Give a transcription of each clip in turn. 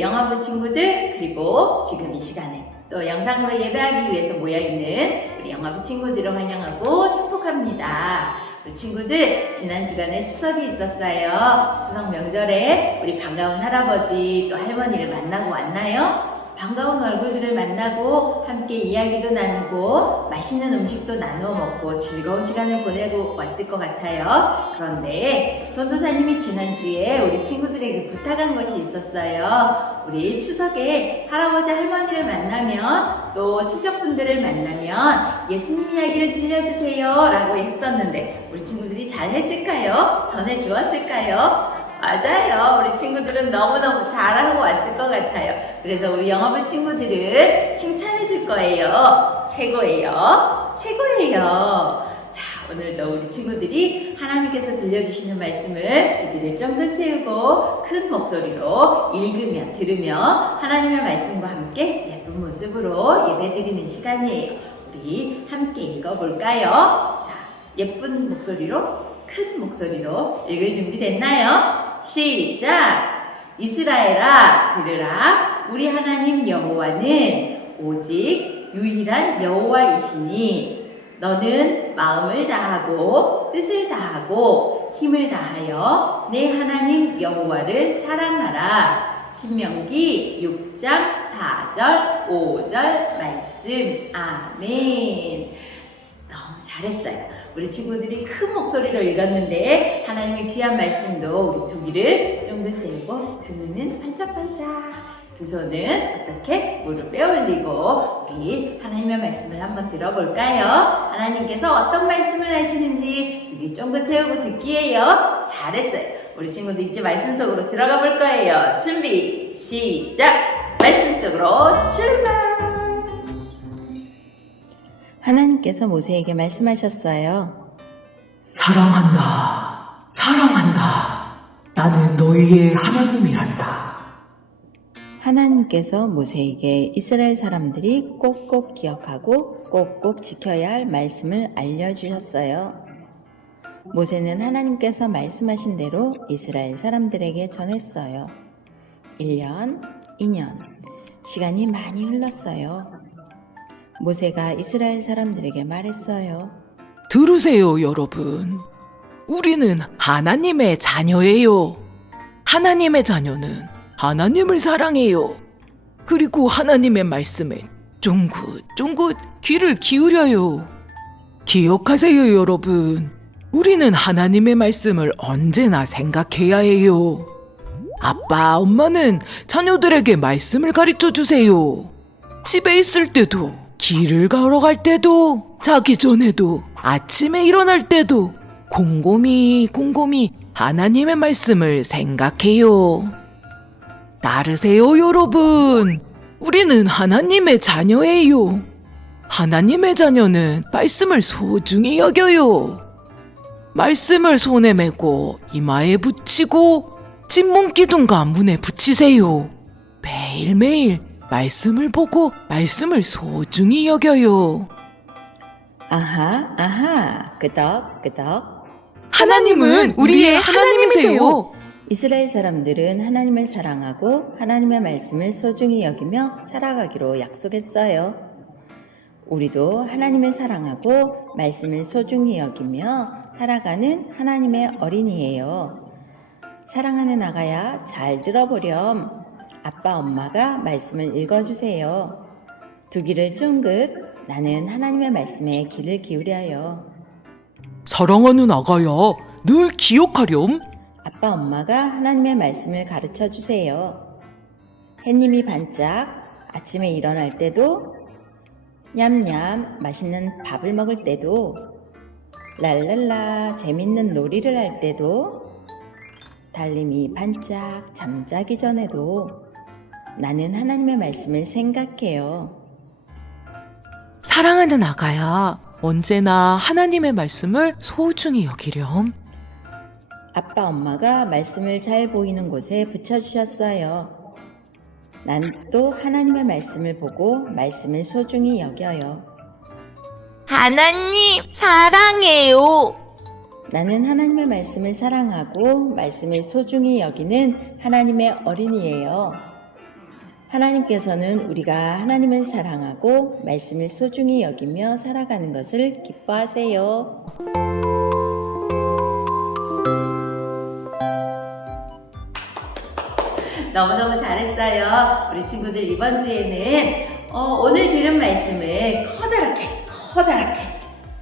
우리 영화부 친구들, 그리고 지금 이 시간에 또 영상으로 예배하기 위해서 모여있는 우리 영화부 친구들을 환영하고 축복합니다. 우리 친구들, 지난 주간에 추석이 있었어요. 추석 명절에 우리 반가운 할아버지 또 할머니를 만나고 왔나요? 반가운 얼굴들을 만나고 함께 이야기도 나누고 맛있는 음식도 나누어 먹고 즐거운 시간을 보내고 왔을 것 같아요. 그런데 전도사님이 지난주에 우리 친구들에게 부탁한 것이 있었어요. 우리 추석에 할아버지 할머니를 만나면 또 친척분들을 만나면 예수님 이야기를 들려주세요 라고 했었는데 우리 친구들이 잘 했을까요? 전해주었을까요? 맞아요. 우리 친구들은 너무너무 잘하고 왔을 것 같아요. 그래서 우리 영어부 친구들을 칭찬해 줄 거예요. 최고예요. 최고예요. 자, 오늘도 우리 친구들이 하나님께서 들려주시는 말씀을 귀를 쫑긋 세우고 큰 목소리로 읽으며 들으며 하나님의 말씀과 함께 예쁜 모습으로 예배드리는 시간이에요. 우리 함께 읽어볼까요? 자, 예쁜 목소리로 큰 목소리로 읽을 준비 됐나요? 시작! 이스라엘아 들으라 우리 하나님 여호와는 오직 유일한 여호와이시니 너는 마음을 다하고 뜻을 다하고 힘을 다하여 내 하나님 여호와를 사랑하라. 신명기 6장 4절 5절 말씀. 아멘. 너무 잘했어요. 우리 친구들이 큰 목소리로 읽었는데 하나님의 귀한 말씀도 우리 두 귀를 쫑긋 세우고 두 눈은 반짝반짝, 두 손은 어떻게 무릎에 올리고 우리 하나님의 말씀을 한번 들어볼까요? 하나님께서 어떤 말씀을 하시는지 두 귀 쫑긋 세우고 듣기예요. 잘했어요. 우리 친구들 이제 말씀 속으로 들어가 볼 거예요. 준비 시작! 말씀 속으로 출발! 하나님께서 모세에게 말씀하셨어요. 사랑한다. 사랑한다. 나는 너희의 하나님이란다. 하나님께서 모세에게 이스라엘 사람들이 꼭꼭 기억하고 꼭꼭 지켜야 할 말씀을 알려주셨어요. 모세는 하나님께서 말씀하신 대로 이스라엘 사람들에게 전했어요. 1년, 2년, 시간이 많이 흘렀어요. 모세가 이스라엘 사람들에게 말했어요. 들으세요, 여러분. 우리는 하나님의 자녀예요. 하나님의 자녀는 하나님을 사랑해요. 그리고 하나님의 말씀에 쫑긋쫑긋 귀를 기울여요. 기억하세요, 여러분. 우리는 하나님의 말씀을 언제나 생각해야 해요. 아빠, 엄마는 자녀들에게 말씀을 가르쳐 주세요. 집에 있을 때도, 길을 걸어갈 때도, 자기 전에도, 아침에 일어날 때도 곰곰이 하나님의 말씀을 생각해요. 따르세요, 여러분. 우리는 하나님의 자녀예요. 하나님의 자녀는 말씀을 소중히 여겨요. 말씀을 손에 메고 이마에 붙이고 진문 기둥과 문에 붙이세요. 매일매일 말씀을 보고 말씀을 소중히 여겨요. 아하, 끄덕끄덕. 하나님은 우리의 하나님이세요. 이스라엘 사람들은 하나님을 사랑하고 하나님의 말씀을 소중히 여기며 살아가기로 약속했어요. 우리도 하나님을 사랑하고 말씀을 소중히 여기며 살아가는 하나님의 어린이예요. 사랑하는 아가야, 잘 들어보렴. 아빠, 엄마가 말씀을 읽어주세요. 두 귀를 쫑긋, 나는 하나님의 말씀에 귀를 기울여요. 사랑하는 아가야, 늘 기억하렴. 아빠, 엄마가 하나님의 말씀을 가르쳐 주세요. 햇님이 반짝, 아침에 일어날 때도, 냠냠, 맛있는 밥을 먹을 때도, 랄랄라, 재밌는 놀이를 할 때도, 달님이 반짝, 잠자기 전에도 나는 하나님의 말씀을 생각해요. 사랑하는 아가야, 언제나 하나님의 말씀을 소중히 여기렴. 아빠, 엄마가 말씀을 잘 보이는 곳에 붙여주셨어요. 난 또 하나님의 말씀을 보고 말씀을 소중히 여겨요. 하나님, 사랑해요. 나는 하나님의 말씀을 사랑하고 말씀을 소중히 여기는 하나님의 어린이예요. 하나님께서는 우리가 하나님을 사랑하고 말씀을 소중히 여기며 살아가는 것을 기뻐하세요. 너무너무 잘했어요. 우리 친구들 이번 주에는 오늘 들은 말씀을 커다랗게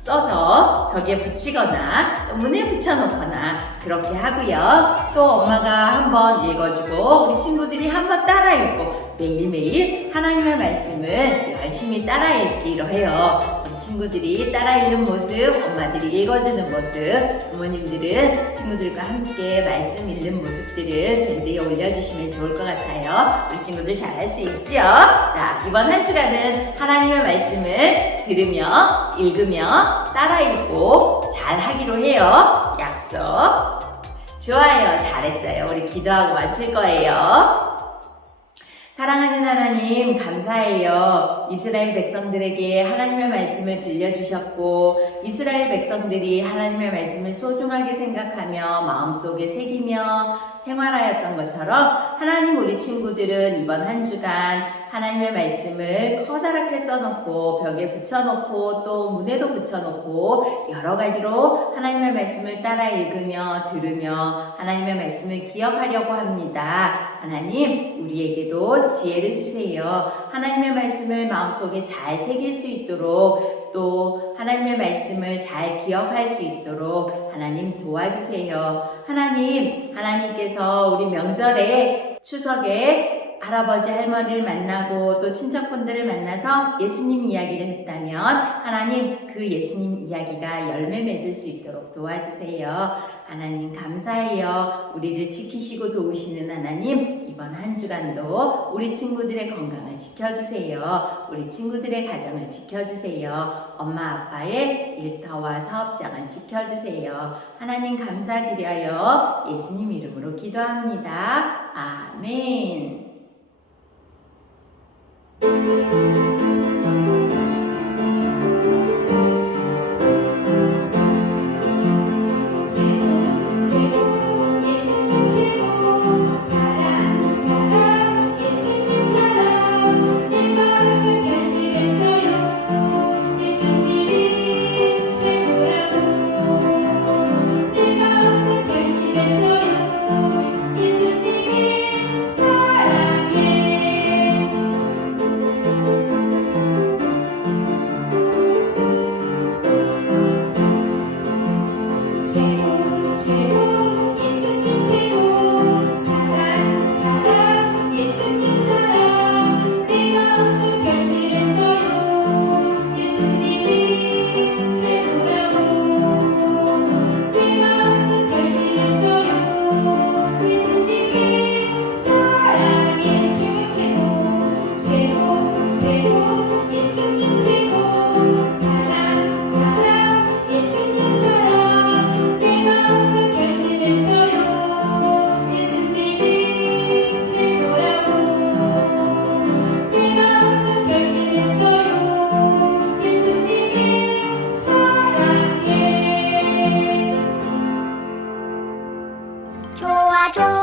써서 벽에 붙이거나 또 문에 붙여놓거나 그렇게 하고요. 또 엄마가 한번 읽어주고 우리 친구들이 한번 따라 읽고 매일매일 하나님의 말씀을 열심히 따라 읽기로 해요. 우리 친구들이 따라 읽는 모습, 엄마들이 읽어주는 모습, 부모님들은 친구들과 함께 말씀 읽는 모습들을 밴드에 올려주시면 좋을 것 같아요. 우리 친구들 잘할 수 있지요? 자, 이번 한 주간은 하나님의 말씀을 들으며 읽으며 따라 읽고 잘 하기로 해요. 약속. 좋아요. 잘했어요. 우리 기도하고 마칠 거예요. 사랑하는 하나님, 감사해요. 이스라엘 백성들에게 하나님의 말씀을 들려주셨고, 이스라엘 백성들이 하나님의 말씀을 소중하게 생각하며 마음속에 새기며 생활하였던 것처럼 하나님 우리 친구들은 이번 한 주간 하나님의 말씀을 커다랗게 써놓고 벽에 붙여놓고 또 문에도 붙여놓고 여러 가지로 하나님의 말씀을 따라 읽으며 들으며 하나님의 말씀을 기억하려고 합니다. 하나님, 우리에게도 지혜를 주세요. 하나님의 말씀을 마음속에 잘 새길 수 있도록 또 하나님의 말씀을 잘 기억할 수 있도록 하나님 도와주세요. 하나님께서 우리 명절에 추석에 할아버지 할머니를 만나고 또 친척분들을 만나서 예수님 이야기를 했다면 하나님 그 예수님 이야기가 열매 맺을 수 있도록 도와주세요. 하나님 감사해요. 우리를 지키시고 도우시는 하나님, 이번 한 주간도 우리 친구들의 건강을 지켜주세요. 우리 친구들의 가정을 지켜주세요. 엄마 아빠의 일터와 사업장을 지켜주세요. 하나님 감사드려요. 예수님 이름으로 기도합니다. 아멘. 좋아 좋아